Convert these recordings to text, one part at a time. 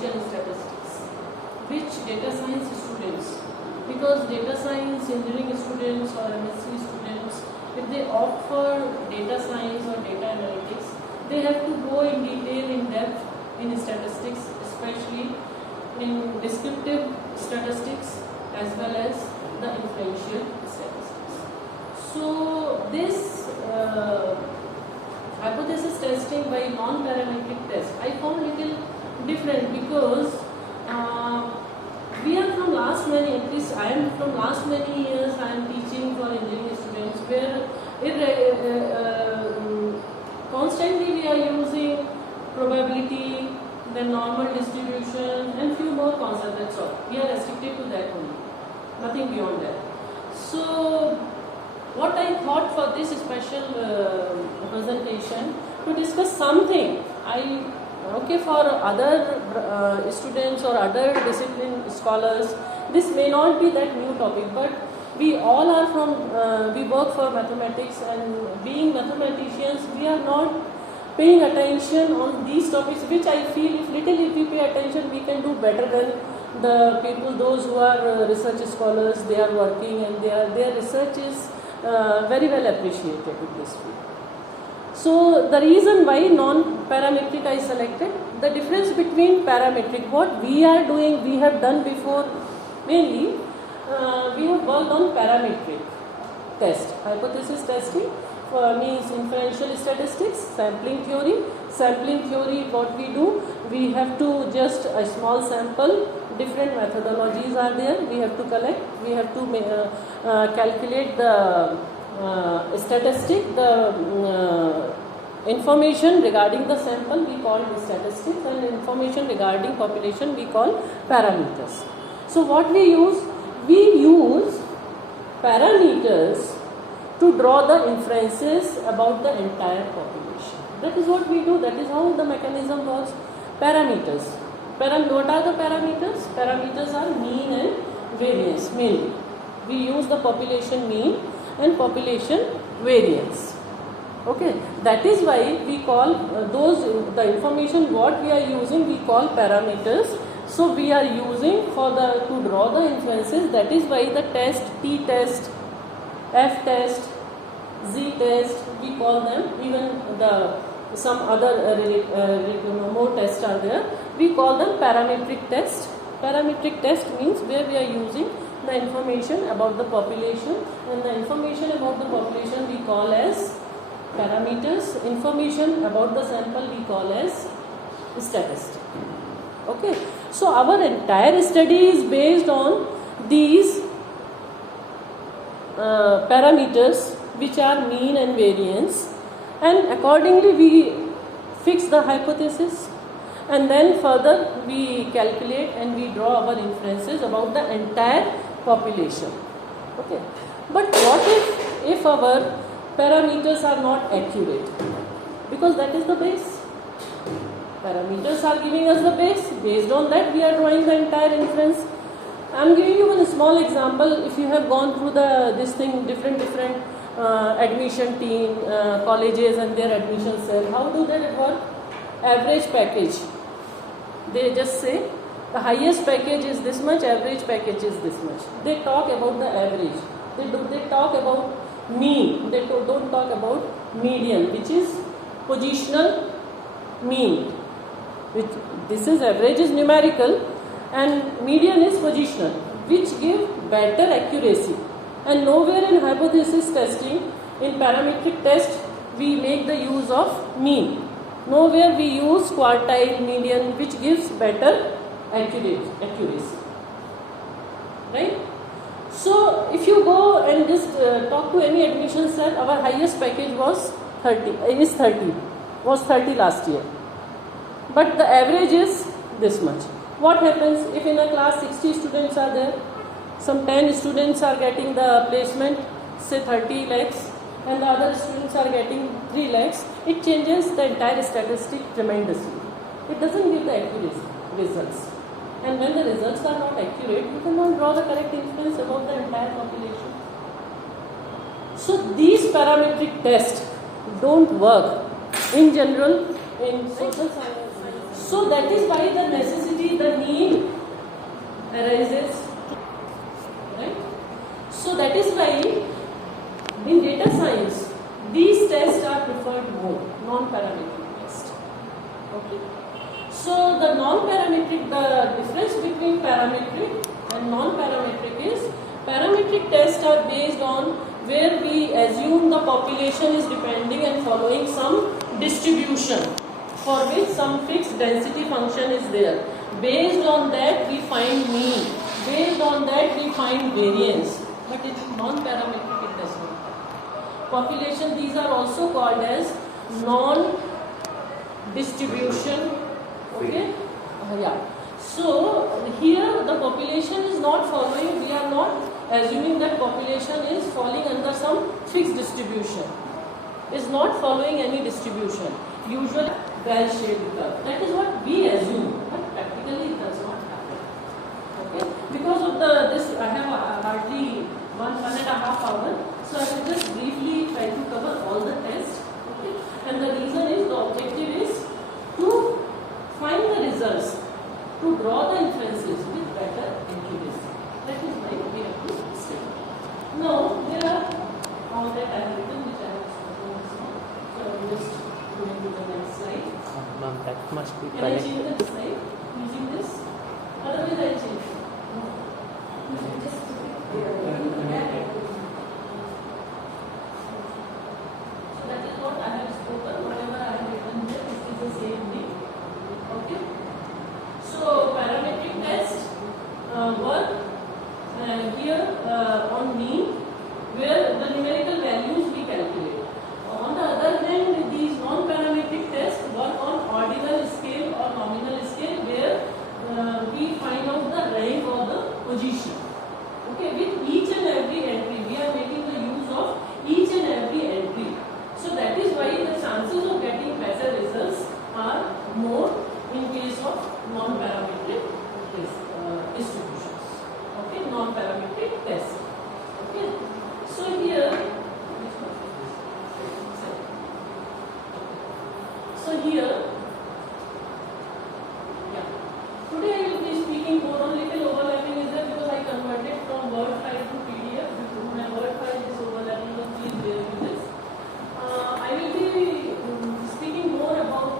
inferential statistics, which data science students, because data science engineering students or MSc students, if they opt for data science or data analytics, they have to go in detail, in depth in statistics, especially in descriptive statistics as well as the inferential statistics. So this hypothesis testing by non-parametric test I found little different, because we are from last many, at least I am from last many years I am teaching for engineering students, where constantly we are using probability, then normal distribution and few more concepts, that's all. We are restricted to that only, nothing beyond that. So what I thought for this special presentation, to discuss something, for other students or other discipline scholars, this may not be that new topic, but we all are from, we work for mathematics, and being mathematicians, we are not paying attention on these topics, which I feel if we pay attention, we can do better than the people, those who are research scholars, they are working and their research is very well appreciated in this field. So the reason why non-parametric I selected, the difference between parametric, what we are doing, we have done before, mainly we have worked on parametric test, hypothesis testing, means inferential statistics, sampling theory. Sampling theory, what we do, we have to just a small sample, different methodologies are there, we have to collect, we have to calculate the statistic, the information regarding the sample we call statistics, and information regarding population we call parameters. So what we use parameters to draw the inferences about the entire population. That is what we do, that is how the mechanism works. Parameters. What are the parameters? Parameters are mean and variance mainly. We use the population mean and population variance. Okay, that is why we call the information what we are using we call parameters. So we are using to draw the inferences. That is why the test, T test, F test, Z test, we call them, even some other more tests are there, we call them parametric test. Parametric test means where we are using the information about the population, and the information about the population we call as parameters, information about the sample we call as statistic. Okay, so our entire study is based on these parameters, which are mean and variance, and accordingly we fix the hypothesis, and then further we calculate and we draw our inferences about the entire population. Okay, but what if our parameters are not accurate? Because that is the base. Parameters are giving us the base. Based on that we are drawing the entire inference. I am giving you one small example. If you have gone through different admission team, colleges and their admission cell, how do they work? Average package. They just say the highest package is this much, average package is this much. They talk about the average. They talk about mean. They don't talk about median, which is positional mean. This is average is numerical and median is positional, which give better accuracy. And nowhere in hypothesis testing, in parametric test, we make the use of mean. Nowhere we use quartile, median, which gives better accuracy. Right? So if you go and just talk to any admission cell, our highest package was 30, was 30 last year. But the average is this much. What happens if in a class 60 students are there, some 10 students are getting the placement, say 30 lakhs, and the other students are getting 3 lakhs, it changes the entire statistic tremendously. It doesn't give the accurate results. And when the results are not accurate, you cannot draw the correct inference about the entire population. So these parametric tests don't work in general in social science. So that is why the necessity the need arises, right? So that is why in data science these tests are preferred more, non-parametric tests. Okay. So the non-parametric, the difference between parametric and non-parametric is parametric tests are based on where we assume the population is depending and following some distribution for which some fixed density function is there. Based on that we find mean, based on that we find variance, but in non-parametric it does not have. Population, these are also called as non-distribution. Okay, yeah. So here the population is not following, we are not assuming that population is falling under some fixed distribution, is not following any distribution, usually well-shaped curve. That is what we assume, but practically it does not happen. Okay, because of this I have hardly 1.5 hours, so I will just briefly try to cover all the tests. Okay, and the reason is, the objective is to find the results, to draw the inferences with better accuracy. That is why we have to study. Now, there are all that I have written, which I have spoken about. So I will just go into the next slide. Ma'am, that must be Can I change the slide using this? Otherwise, I will change it. So that is what I have spoken. Whatever I have written here, this is the same thing. Okay. So parametric tests work here on mean, where the numerical values we calculate. On the other hand, these non-parametric tests work on ordinal scale or nominal scale, where we find out the rank or the position. Okay, with each and every entry, we are making the use of each and every entry. So that is why the chances of getting better results are more in case of non-parametric distributions. Okay, non-parametric tests. Okay, so here, yeah. Today I will be speaking more on little overlapping is there because I converted from Word file to PDF. My Word file is overlapping, so please bear with this. I will be speaking more about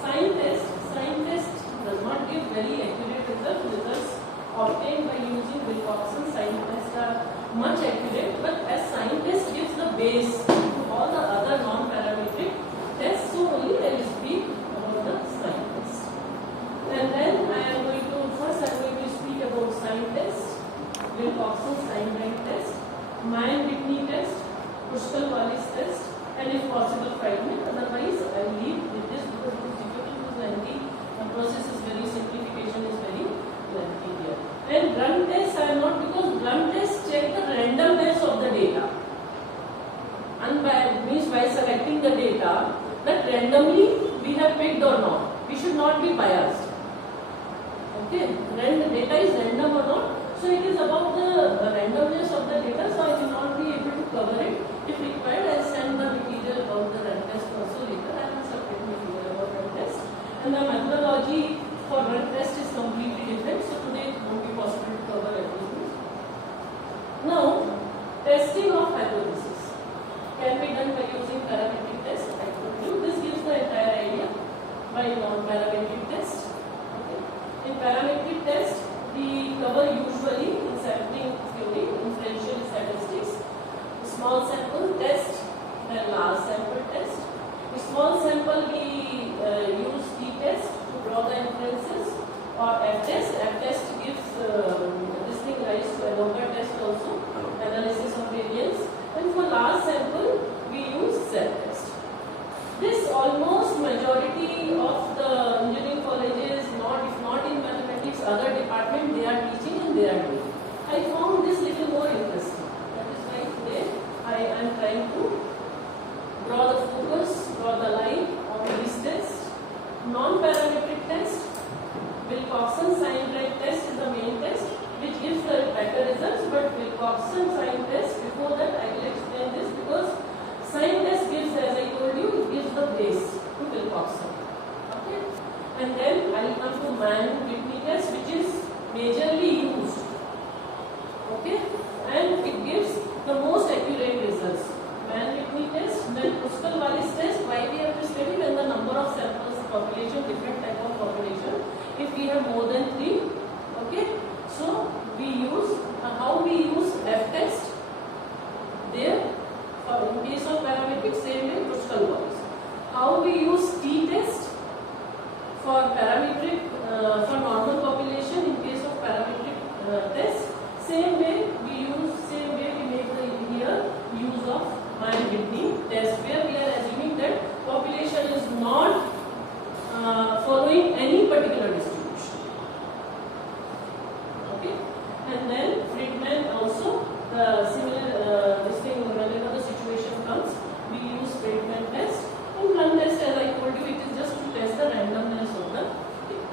sign test. Sign test does not give very accurate results. Results obtained by using Wilcoxon sign tests are much accurate, but as sign test gives the base to all the other non-parametric tests, so only I will speak about the sign test. And then I am going to speak about sign test, Wilcoxon sign rank test, Mayan-Whitney test, Pushkal-Wallis test, and if possible Friedman. Otherwise I will leave with this because it is difficult to lengthy. The process is very simplification is very lengthy here. And run tests I am not, because run tests check the randomness of the data. And means by selecting the data, that randomly we have picked or not. We should not be biased. Okay, the data is random or not. So it is about the randomness of the data. So I will not be able to cover it. If required, I will send the material about the run test also later. I have separate material about run test. And the methodology for run test is completely different. So today it won't be possible to cover everything. Now, testing of hypothesis can be done by using parametric test. I told you this gives the entire idea by non-parametric test. Okay. In parametric test, we cover usually in sampling theory, inferential statistics, small sample test, then large sample test. In small sample we use t-test to draw the inferences, or f-test. F-test gives this thing rise to a longer test also, analysis of variance. And for large sample we use z-test. This almost majority of the engineering colleges, not if not in mathematics, other department they are teaching and they are doing. I found this little similar this thing, whenever the situation comes, we use statement test. And run test, as I told you, it is just to test the randomness of the thing.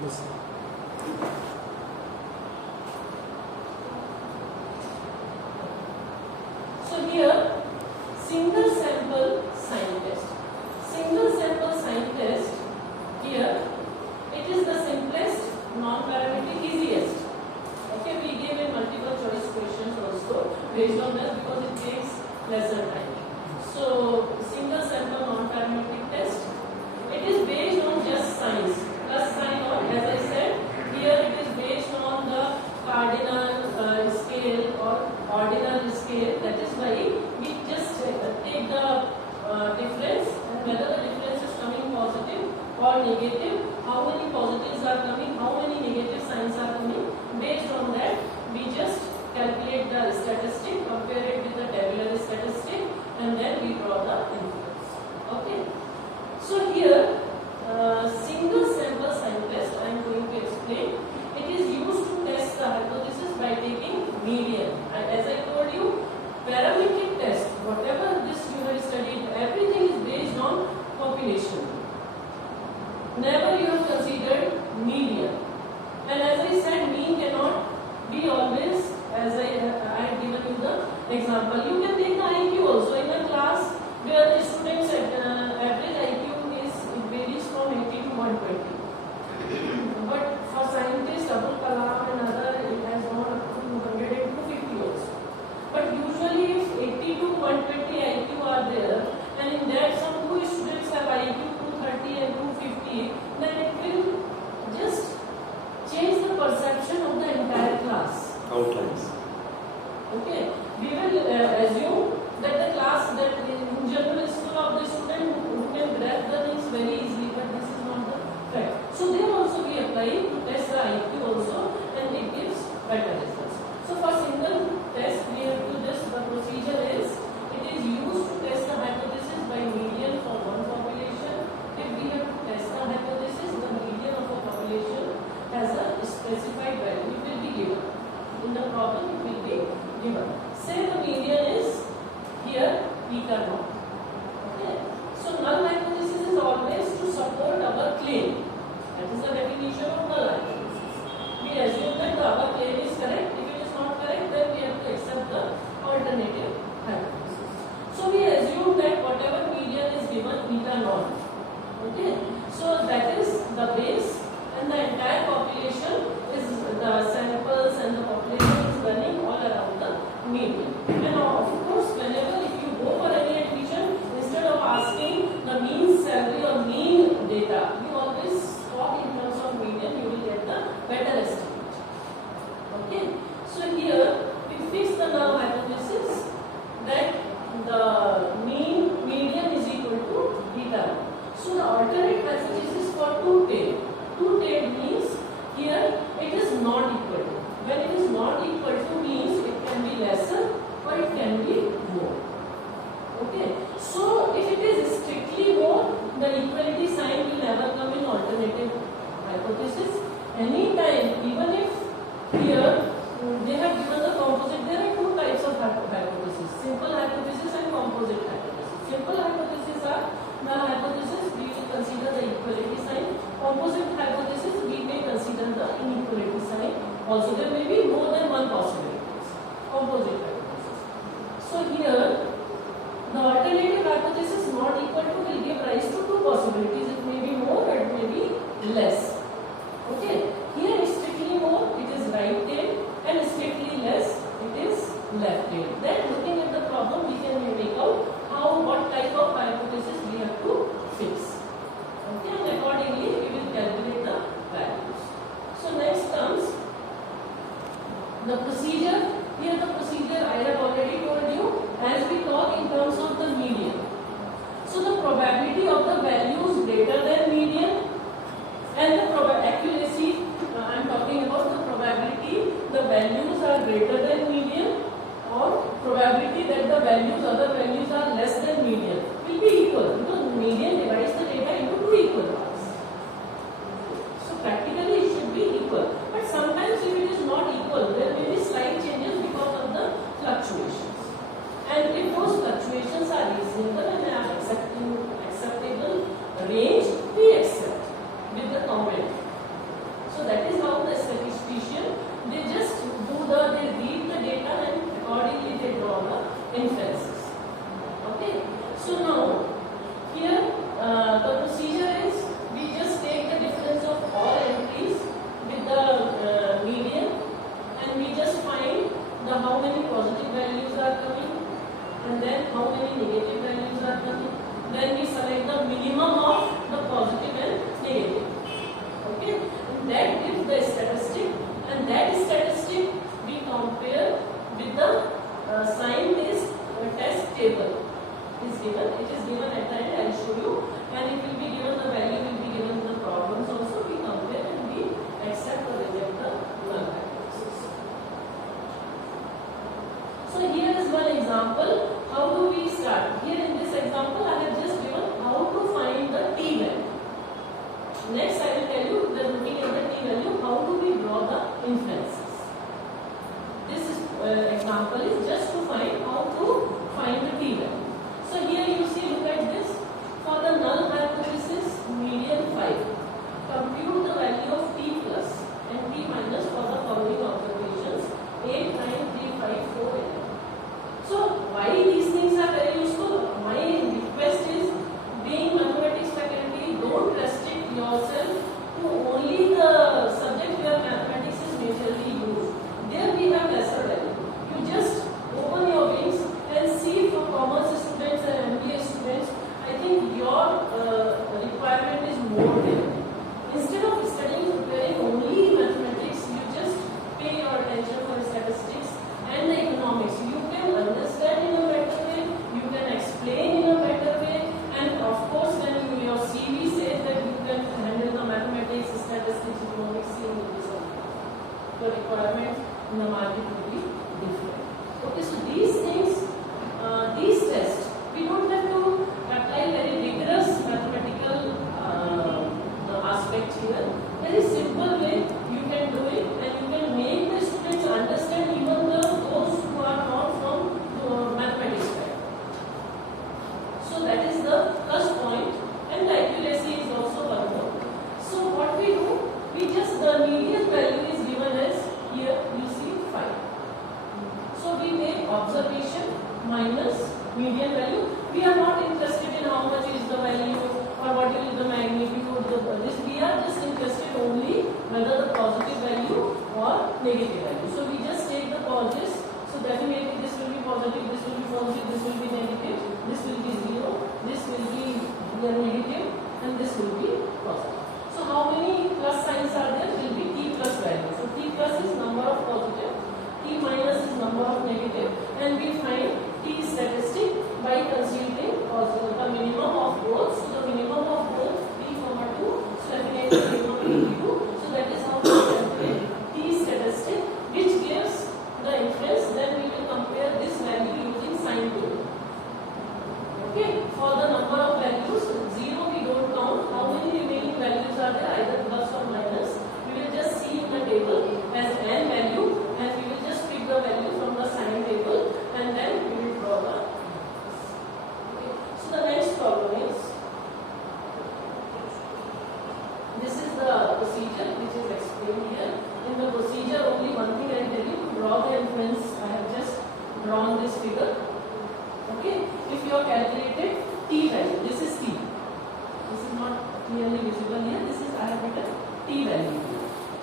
This. So here, single sample sign test. Single sample sign test, here, it is the simplest, non-parametric, easiest. Okay, we gave in multiple choice questions also based on that because it takes lesser time. So, single sample non-parametric test, it is based on just signs, plus sign, or as I said, here it is based on the cardinal scale or ordinal scale. That is why we just take the difference, and whether the difference is coming positive or negative, how many positives are coming, how many negative signs are coming. Based on that, we just calculate the statistic, compare it with the tabular statistic, and then we draw the inference. Okay. So here, single sample sign test, I am going to explain. It is used to test the hypothesis by taking median. And as I told you, parametric test, whatever this you have studied, everything is based on population. Never you have considered median. And as I said, mean cannot be always, as I have given you the example. You can take the IQ also in a class where the student's average IQ is, it varies from 80 to 120. But for scientists, Abdul Kalam and other, it has gone up to 200 and 250 also. But usually if 80 to 120 IQ are there, and in that some two students have IQ 230 and 250, then it will just change the perception of the entire class. Outlines. Okay, we will assume that the class, that in general school of the student who can grasp the things very easily, but this is not the fact. So there also we apply to test the IQ also, and it gives better results. So for single test, we have to just, the procedure is, it is used to test the hypothesis by median for one population. If we have to test the hypothesis, the median of a population has a specified value, it will be given. In the problem, it will be given. Say the median is here, eta naught. Okay. So null hypothesis is always to support our claim. That is the definition of null hypothesis. We assume that our claim is correct. If it is not correct, then we have to accept the alternative hypothesis. So we assume that whatever median is given, eta naught. Okay. So that is the base, and the entire population is the samples, and the population is running all around the median. And of course, whenever if you go for any admission, instead of asking the mean salary or mean data, you always talk in terms of median, you will get the better estimate. Okay. So here we fix the null hypothesis that the median is equal to eta. So the alternate hypothesis for two-tailed. Two-tailed means here it is not equal to. When it is not equal to means it can be lesser or it can be more. Okay. So if it is strictly more, the equality sign will never come in alternative hypothesis. Anytime, even if here they have given the composite, there are two types of hypothesis: simple hypothesis and composite hypothesis. Simple hypothesis are null hypothesis, we will consider the equality sign. Composite hypothesis, we may consider the inequality sign. Also, there may be more than one possibility. Composite hypothesis. So here, the alternative hypothesis not equal to will give rise to two possibilities. It may be more, it may be less. Okay. Here, strictly more, it is right tail, and strictly less, it is left tail. Then, looking at the problem, we can make out what type of hypothesis we have to fix. Okay, and accordingly, we will calculate the values. So next comes the procedure. Here the procedure I have already told you, as we talk in terms of the median. So the probability of the values greater than median, and the accuracy, I am talking about the probability the values are greater than median, or probability that the other values are less than median, will be equal, because median divides the data into two equal parts. next I will tell you, the looking at the t value, how do we draw the inferences. This is, example is just to find how to find the t value. So here you see, look at this. For the null hypothesis, median 5. Compute the value of t plus and t minus for the following observations 8, 9, 3, 5, 4, 11. So why these things are very useful? My request is, being mathematics faculty, don't restrict yourself to only the subject where mathematics is majorly used. There we have lesser value. You just open your wings and see for commerce students and MBA students. I think your requirement is more there. Instead of studying, preparing only mathematics, you just pay your attention for statistics and the economics. You can understand in a better way, you can explain in a better way, and of course when your CV says that you can handle the mathematics, statistics, economics, your requirement in the market will be different. Okay, so these things, these tests, we don't have to apply very rigorous mathematical aspect here. Very simple way you can do it, and you can make the students understand, even those who are not from mathematics background. So that is the first point, and the accuracy is also one more. So what we do, we just, the median value is given as, here you see 5. So we take observation minus median value. We are not interested in how much is the value or what is the magnitude of this. We are just interested only whether the positive value or negative value. So we just take the causes. So definitely this will be positive, this will be positive, this will be negative, this will be 0, this will be negative, and this will be positive. So how many plus signs are there? Will be t plus value. So t plus is number of positive, t minus is number of negative, and we find t statistic by considering also the minimum of both. So the minimum of both t, 2, so definitely minimum 2. So that is how we calculate t statistic, which gives the inference. Then we will compare this value using sign table. Okay, for the number of values, 0 we don't count. How many remaining values are there, either plus or minus? We will just see in the table as n value, and we will just pick the value from the sign table, and then we will draw the. Okay. So the next problem is, this is the procedure which is explained here. In the procedure, only one thing I tell you, to draw the inference. I have just drawn this figure. Okay, if you have calculated t value, this is t. This is not clearly visible here. This is, I have written t value.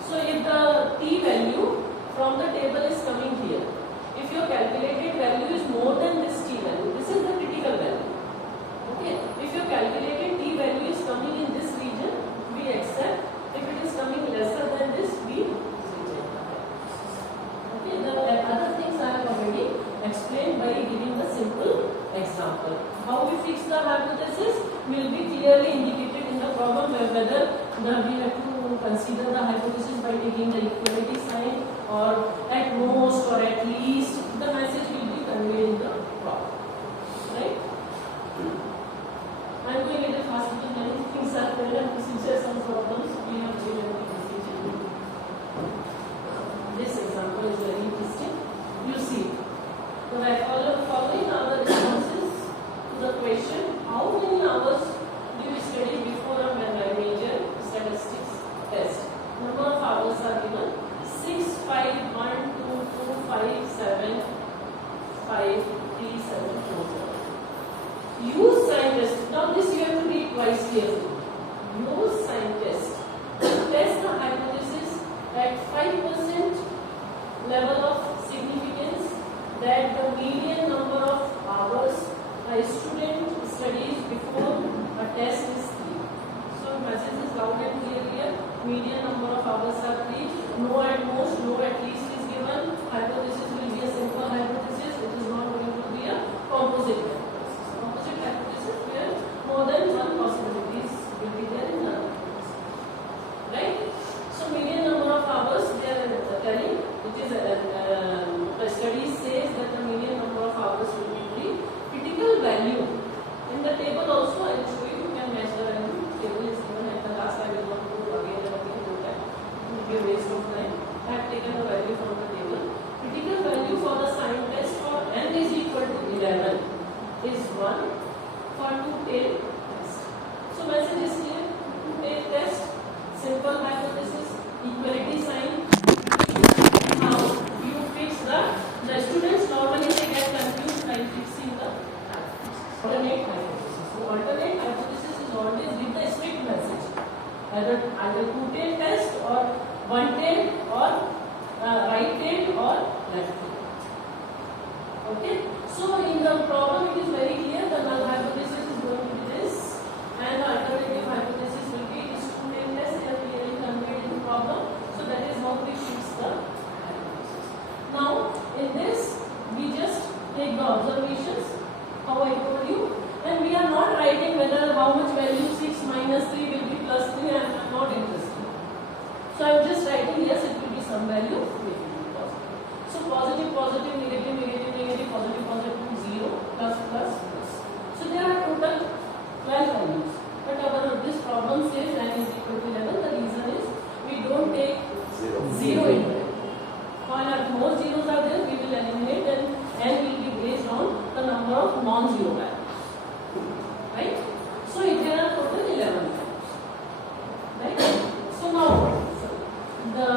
So if the t value from the table is coming here, if your calculated value is more than this t value, this is the critical value. Okay, if your calculated t value is coming in this region, we accept. If it is coming lesser than this, we reject. Okay, the other things I have already explained by giving the simple example. How we fix the hypothesis will be clearly indicated in the problem, whether we have to consider the hypothesis by taking the equality sign, or at most or at least, the message will be conveyed in the problem. Right? I am going a little fast because many things are there and procedures and problems we have changed the procedure. This example is very interesting. You see, the following are the responses to the question, how many hours do you study before a major statistics test? Number of hours are given 6, 5, 1, 2, 2, 5, 7, 5, 3, 7, 4. Use sign test. Now this you have to read twice carefully. Use sign test to test the hypothesis at 5% level of significance that the median number of hours a student studies before a test is 3. So message is loud and clear here. Median number of hours are 3. No at most, no at least is given. Hypothesis will be a simple hypothesis. It is not going to be a composite hypothesis. Composite hypothesis where more than one possibilities will be there in the hypothesis. Right? So median number of hours they are telling, it is the study says that the median number of hours will be 3. Critical value in the table also I will show you. You can measure, and table is given at the last. I will not go null hypothesis, equality sign. Now you fix the students normally they get confused by fixing the alternate hypothesis. So alternate hypothesis is always with the strict message, either two-tail test or one-tail or right-tail or left-tail. Okay. So in the problem it is very clear the null hypothesis is going to be this, and the alternative hypothesis will be this two-tail test. They are clearly conveyed in the problem. So that is how we fix the hypothesis. Now in this we just take the observations, how I told you, and we are not writing whether how much value 6 minus 3 will be plus 3. I am not interested. So I am just writing yes, it will be some value, it will be positive. So positive, positive, negative, negative, negative, positive, positive, 0, plus, plus, plus. So there are total 12 values. But this problem says n is equal to 11. The reason is we don't take 0 into it. When more zeros are there, we will eliminate, and n will be based on the number of non-zero values. Right? So there are total 11 values. Right? So now the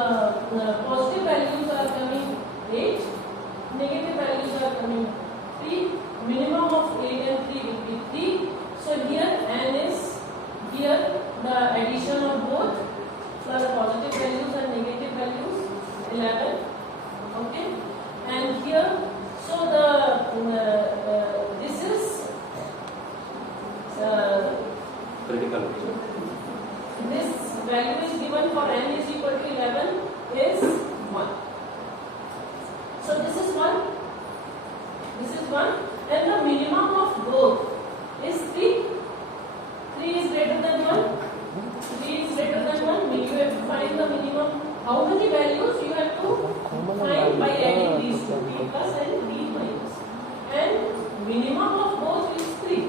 positive values are coming 8, negative values are coming 3, minimum of 8 and 3 will be 3. So here n is here the addition of both the positive values and negative values 11. Okay, and here so the this is critical. This value is given for n is equal to 11 is 1. So this is 1, and the minimum of both is 3. 3 is greater than 1. 3 is greater than 1. You have to find the minimum. How many values you have to find by adding these two, b plus and b minus. And minimum of both is 3.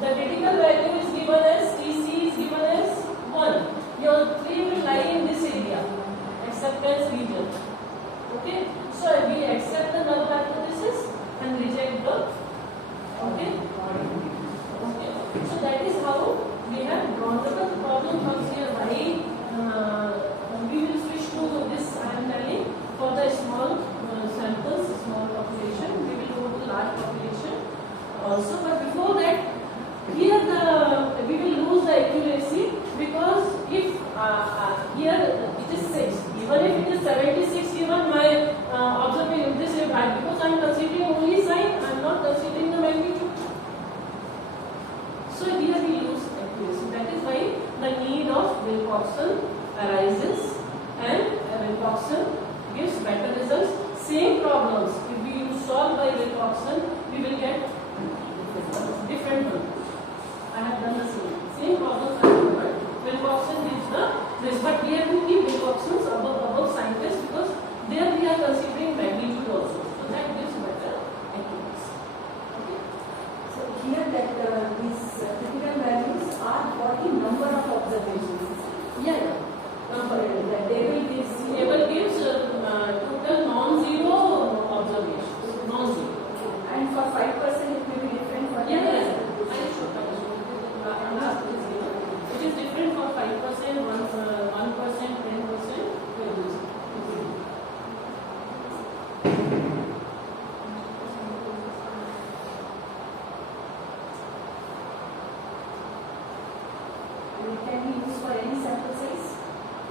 The critical value is given as TC is given as 1. Your 3 will lie in this area, acceptance region. Okay, so we accept the null hypothesis and reject the. Okay, so that is how we have drawn the problem comes here. Why we will switch to this. I am telling for the small samples, small population. We will go to large population also, but before that, here we will lose the accuracy because if here it is 6, even if it is 76, even my observation this is bad because I am considering only sign, I am not considering the magnitude. So here we lose accuracy. That is why the need of Wilcoxon arises, and Wilcoxon gives better results. Same problems, if we solve by Wilcoxon, we will get different numbers. I have done the same problems I have done. Wilcoxon gives the this, but we have to keep Wilcoxons above sign test because there we are considering magnitude also. So that gives better accuracy. Okay. So here that these critical values are for the number of observations. Yeah. Number. The table gives Table gives total non-zero observations. Non-zero. and for 5% it will be different for Yeah. I should. Last is zero. It is different for 5%, 1%, 10%. It can be used for any sample size.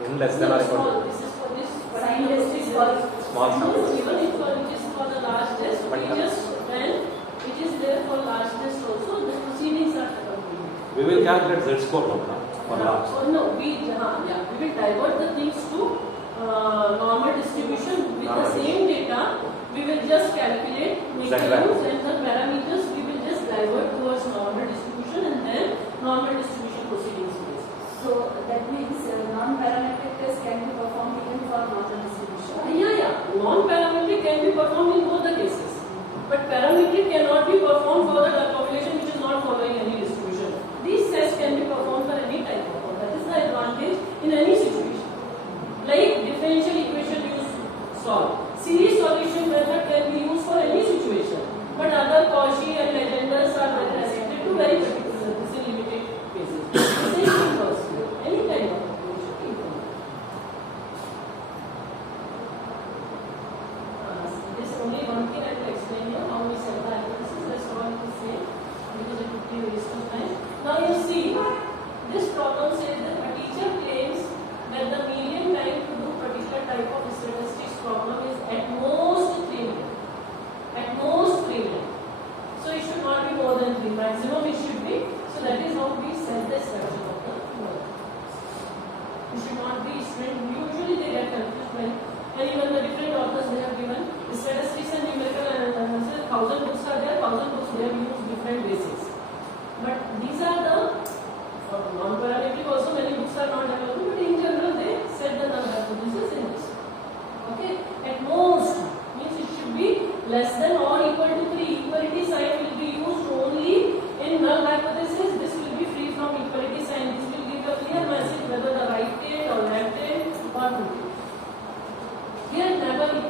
N less than or equal to. This is for this. Sign test is for Small sample. Even if it is for the large test, But we just when it is there for large test also, the proceedings are complete. We will calculate Z score now for large. So no, we will divert the things to normal distribution with the same data. We will just calculate values and the parameters. We will just divert towards normal distribution and then normal distribution proceedings. so that means non-parametric test can be performed even for normal distribution. Non-parametric can be performed in both the cases, but parametric cannot be performed for the population which is not following any distribution. These tests can be performed for any type of problem. That is the advantage in any situation. Like differential equation you solve. Series solution method can be used for any situation, but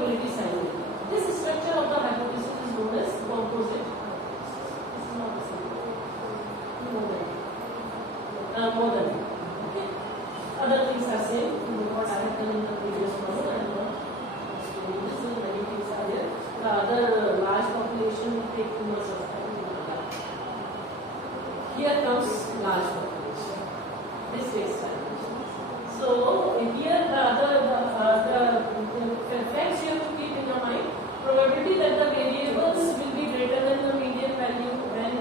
probability sign will be. This structure of the hypothesis is known as composite hypothesis. This is not the same. More than okay. Other things are same. What I have done in the previous model, I am not explaining this. Many things are there. The other large population will take too much of time. Here comes large population. This takes time. So here the facts you have to keep in your mind. Probability that the variables will be greater than the median value and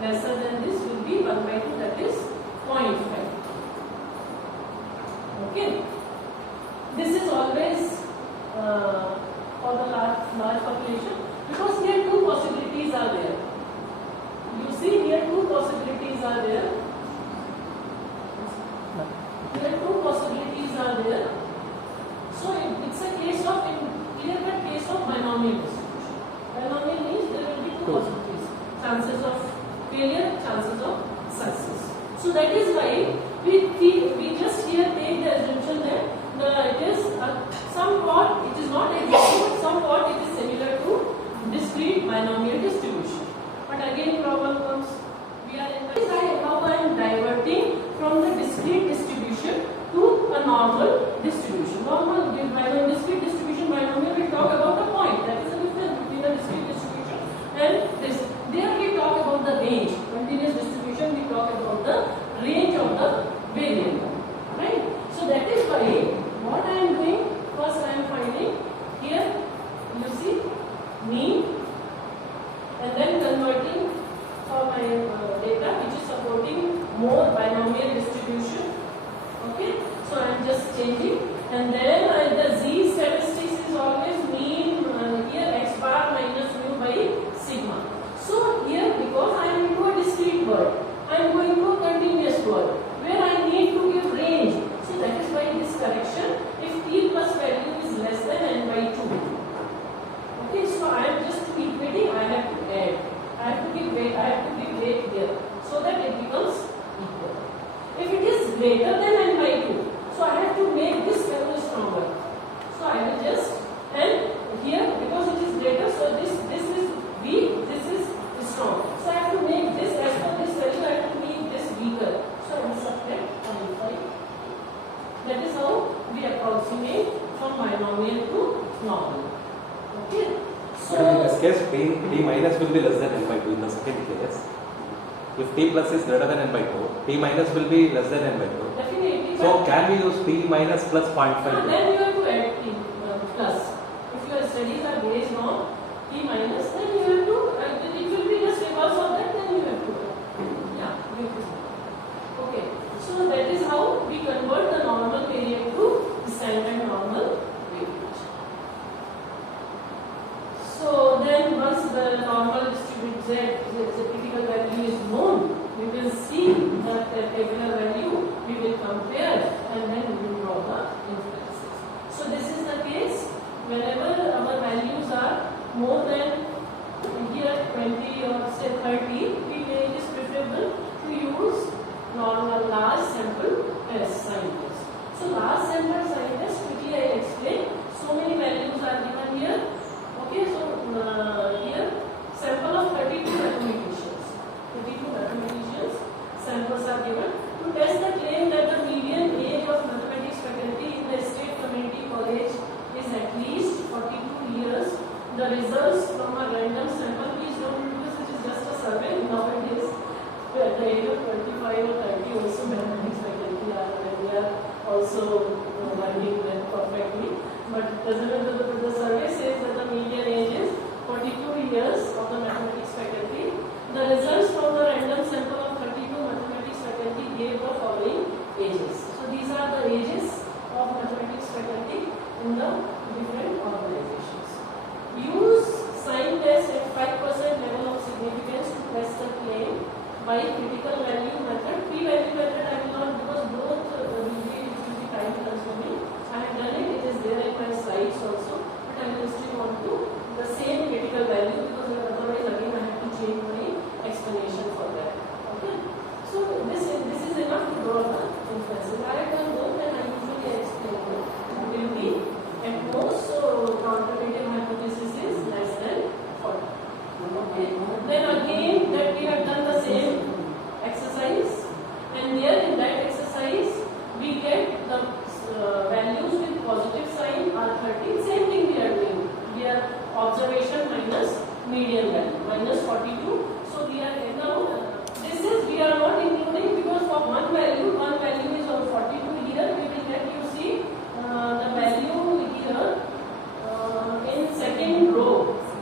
lesser than this will be 1 by 2, that is 0.5. Okay. This is always for the large population, because here two possibilities are there. You see here two possibilities are there. Here two possibilities are there. So it's a case of clear-cut case of binomial distribution. Binomial means there will be two possibilities: chances of failure, chances of success. So that is why we just here take the assumption that it is somewhat, it is not exactly, but somewhat it is similar to discrete binomial distribution. But again problem comes, we are in how I am diverting from the discrete distribution to a normal distribution. Normal discrete distribution binomial, we talk about the point, that is the difference between the discrete distribution and this. There we talk about the range. Continuous distribution, we talk about the range of the variable, right? So that is why what I am doing, first I am finding here, you see, mean, and then converting for my data which is supporting more binomial distribution. Okay, so I am just changing, and then the z statistics is always mean here x bar minus mu by sigma. So here, because I am into a discrete world, I am going to a continuous world where I need to give range. So that is why this correction, if t plus value is less than n by 2. Okay, so I am just equating, I have to add. I have to give weight here so that it becomes equal. If it is greater than n by 2, so I have to make this value stronger. So I will just, and here because it is greater, so this is weak, this is strong. So I have to make this, as per this value, I have to make this weaker. So I will subtract 0.5. That is how we approximate from binomial to normal. Okay. So in this case, t minus will be less than n by 2 in the second case. If t plus is greater than n by 2, t minus will be less than n by 2. definitely. So can we use t minus plus 0.5? Then you have to add t plus. If your studies are based on t minus, then you have to, it will be just reverse of that, then you have to, yeah, you have to. Okay, so that is how we convert the normal variant to standard normal variant. So then once the normal distributed z, the typical value is known, we will see that the tabular value, we will compare, and then we will draw the inferences. So this is the case whenever our values are more than here 20 or say 30, it is preferable to use normal large sample sign test. So large sample sign test, quickly I explain. So many values are given here. Okay, so here sample of 32 mathematicians. 32 mathematicians samples are given to test the claim that the median age of mathematics faculty in the state community college is at least 42 years. The results from a random sample, please don't do this, it is just a survey nowadays. At the age of 25 or 30 also mathematics faculty are, and they are also learning them perfectly. But the survey says that the median age is 42 years of the mathematics faculty. The results from the random sample of 32 mathematics faculty gave the following ages. So these are the ages of mathematics faculty in the different organizations. Use sign test at 5% level of significance to test the claim by critical value method. P-value method I will not, because both will be time consuming. I have done it, it is there in my slides. So median value minus 42. So we are now this is we are not including because for one value is of 42 here. We will get you see the value here in second row.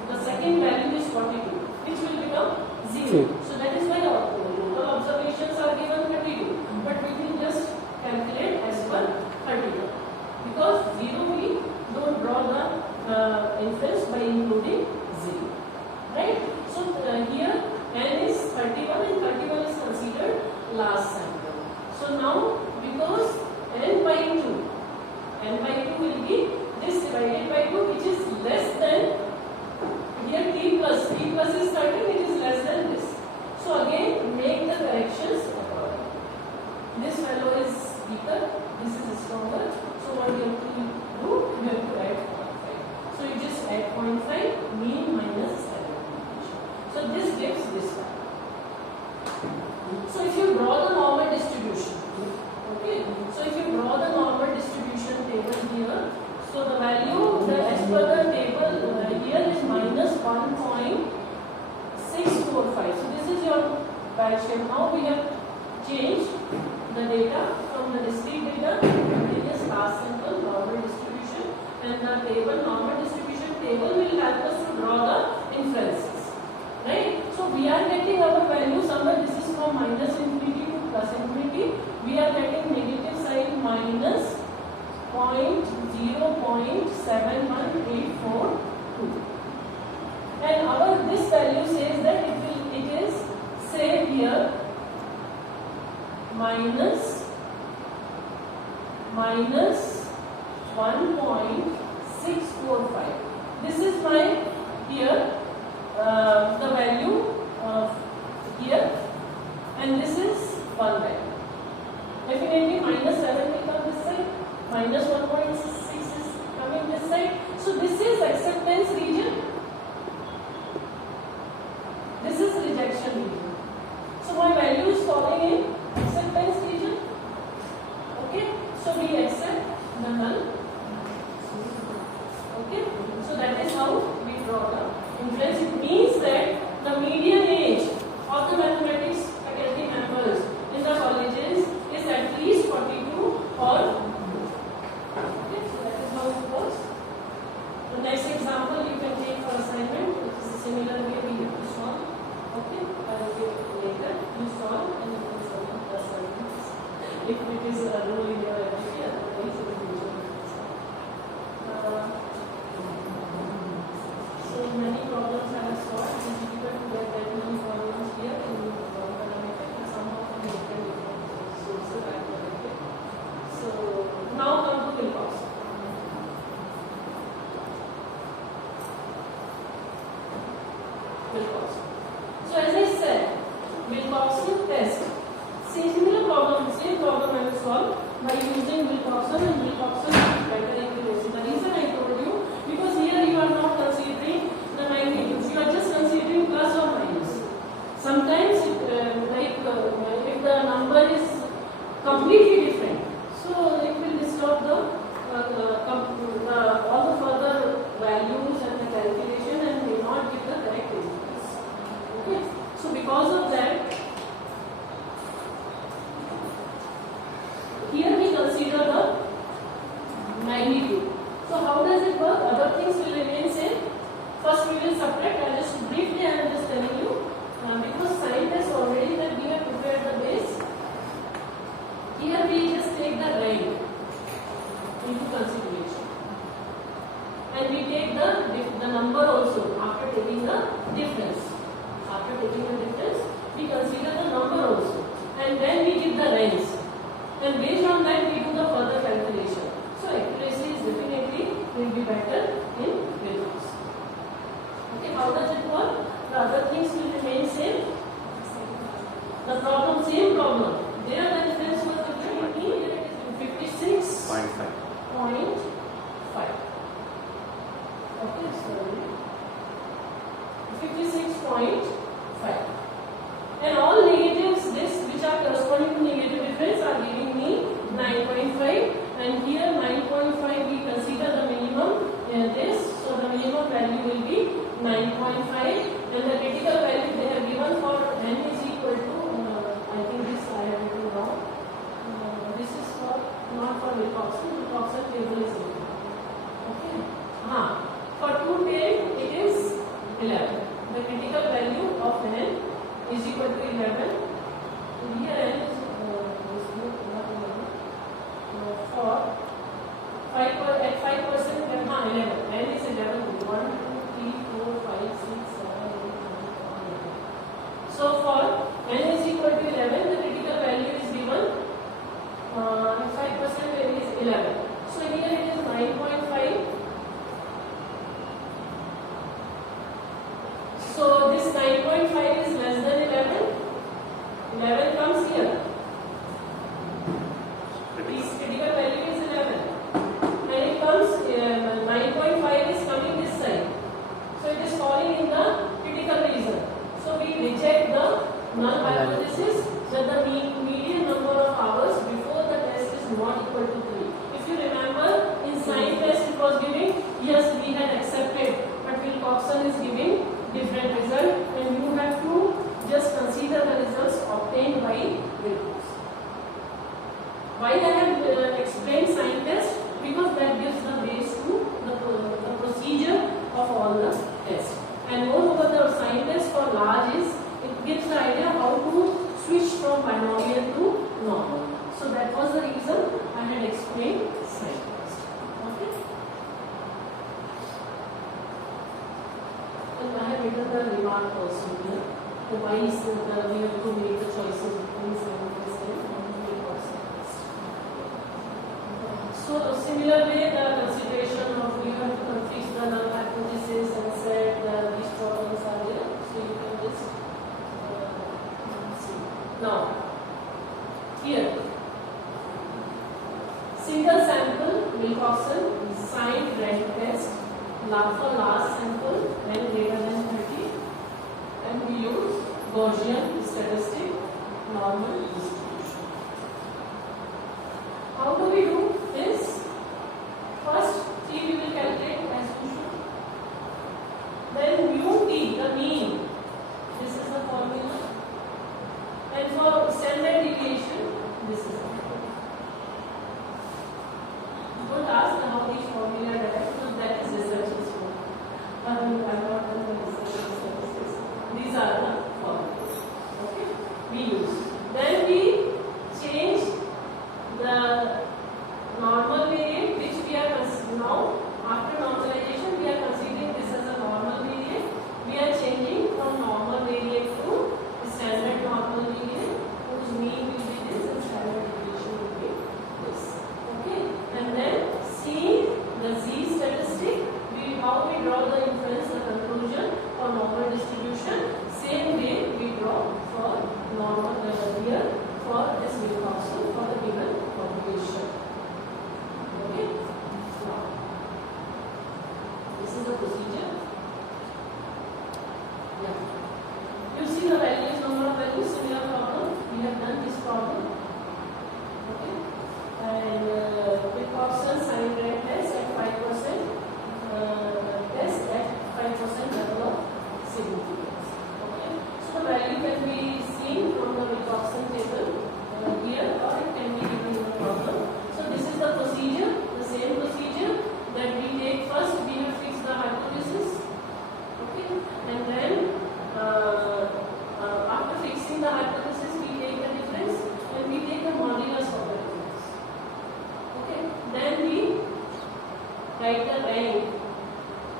The second value is 42, which will become 0. So that is why our total observations are given 32, but we will just calculate as per 32 because 0 we don't draw the inference by including 0, right? So here n is 31 and 31 is considered last sample. So now because n by 2 will be this divided by 2, which is less than here t plus is 13, it is less than this. So again make the corrections accordingly. This fellow is weaker, this is stronger. So what you have to do, you have to add 0.5. So you just add 0.5 mean minus standard deviation. So this gives this one. So if you draw the normal distribution, okay. So if you draw the normal distribution table here, so the value as per the table here is minus 1.645. So this is your batch shape. Now we have changed the data from the discrete data to continuous last sample normal distribution, and the table normal distribution table will help us to draw the inferences, right? So we are getting our value somewhere. This is from minus infinity to plus infinity. We are getting negative sign minus 0.7184. And our this value says that it is say here minus 1.645. This is my here the value here, and this is one value. Definitely minus 7 will come this side, minus 1.6 is coming this side. So this is acceptance region. This is rejection region. So my value is falling in acceptance region. Okay. So we accept the null. Okay. So that is how we draw the inference. It means that the median age of the mathematics faculty members in the colleges is at least 42 or okay. So that is how it goes. The next example you can take for assignment, which is a similar way we have to solve. Okay, I will give it later. You solve and you can solve the assignments. If it is a rule in your ability, otherwise it will be so many problems I have solved. It is difficult to get that many problems here in parameter, and somehow from different sources I have collected. So now come to Wilcox. So as I said, Wilcoxon test. Same problem I will solve by using Wilcoxon, and Wilcoxon is better accuracy. The reason I told you, because here you are not considering the magnitudes, you are just considering plus or minus. Sometimes if the number is completely different, so it will disturb all the further values and the calculation and may not give the correct results. Okay, so because of that, here we consider the magnitude. So how does it work? Other things will remain same. First we will subtract. I just briefly I am just telling you because scientists already that we have prepared the base. Here we just take the rank into consideration, and we take the number also after taking the difference. After taking the difference, we consider the number also, and then we give the ranks, and based on that we do the further calculation. So accuracy is definitely will be better in Wilcox. Okay, how does it work? The other things will remain same. The problem, same problem. There the difference was different. Here it is 56.5. Okay, sorry. 56.5. And all negatives, this which are corresponding to negative difference, are giving me 9.5. And here 9.5 we consider the minimum this. So the minimum value will be 9.5. 9.5, and the critical value they have given for n is equal to, I think this I have written wrong. This is for not for Wilcoxon. Wilcoxon table is given. Okay. For 210 it is 11. The critical value of n is equal to 11. Here n is for 5 at 5%, 11. N is 11. 1, 2, 3, 4, 5, 6, 7, 8, 9, 10. So for n is equal to 11, the critical value is given. 5% is 11. So here it is 9.5. So this 9.5 is less than 11. 11 comes here. This critical value is 11. And it comes, 9.5 is coming this side. So it is falling in the critical region. So we reject the null hypothesis that the median number of hours before the test is not equal to 3. If you remember, in sign test it was giving, yes, we had accepted, but Wilcoxon is giving different result, and you have to just consider the results obtained by Wilcoxon. Why I have explained sign test? Because that gives the base to the procedure of all the tests. And moreover, the sign test for large is, it gives the idea how to switch from binomial to normal. So that was the reason I had explained sign test. Okay. And I have written the remark also here. So why is we have to make the choices between sign test and Wilcoxon test. So similar way, the consideration of you have to fix the null hypothesis and set these problems are there. So you can just see. Now, here, single sample Wilcoxon signed rank test, for last sample n greater than 30, and we use Gaussian statistic normal distribution. How do we do this? First, T we will calculate as usual. Then mu T, the mean. This is the formula. And for standard deviation, this is the formula. Don't ask how these formula derived, because that is research is for. I have not done the research statistics. These are the formulas. Okay? We use. Then we change the normal variant, which we are now, after normalization, we are considering this as a normal variant. We are changing from normal variant to standard normal variant, whose mean will be this and standard deviation will be this. Okay? And then seeing the Z statistic, how we draw the inference, the conclusion for normal distribution, same way we draw for normal here for this Wilcoxon for the given population. Okay? Now, this is the procedure. Yeah. You see the values, number of values, similar problem. We have done this problem. Okay? And Wilcoxon sign rank test at 5%. Test at 5% level of significance. Okay, so the value can be seen from the Wilcoxon table here, or it can be given in the problem. So this is the procedure, the same procedure that we take first. We have fixed the hypothesis. Okay, and then after fixing the hypothesis, we take the difference and we take the modulus of the difference. Okay, then we write the rank.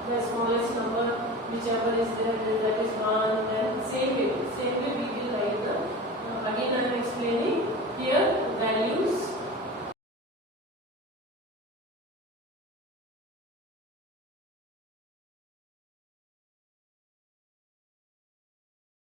The smallest number, whichever is there, that is 1, and same way we will write the, again I am explaining,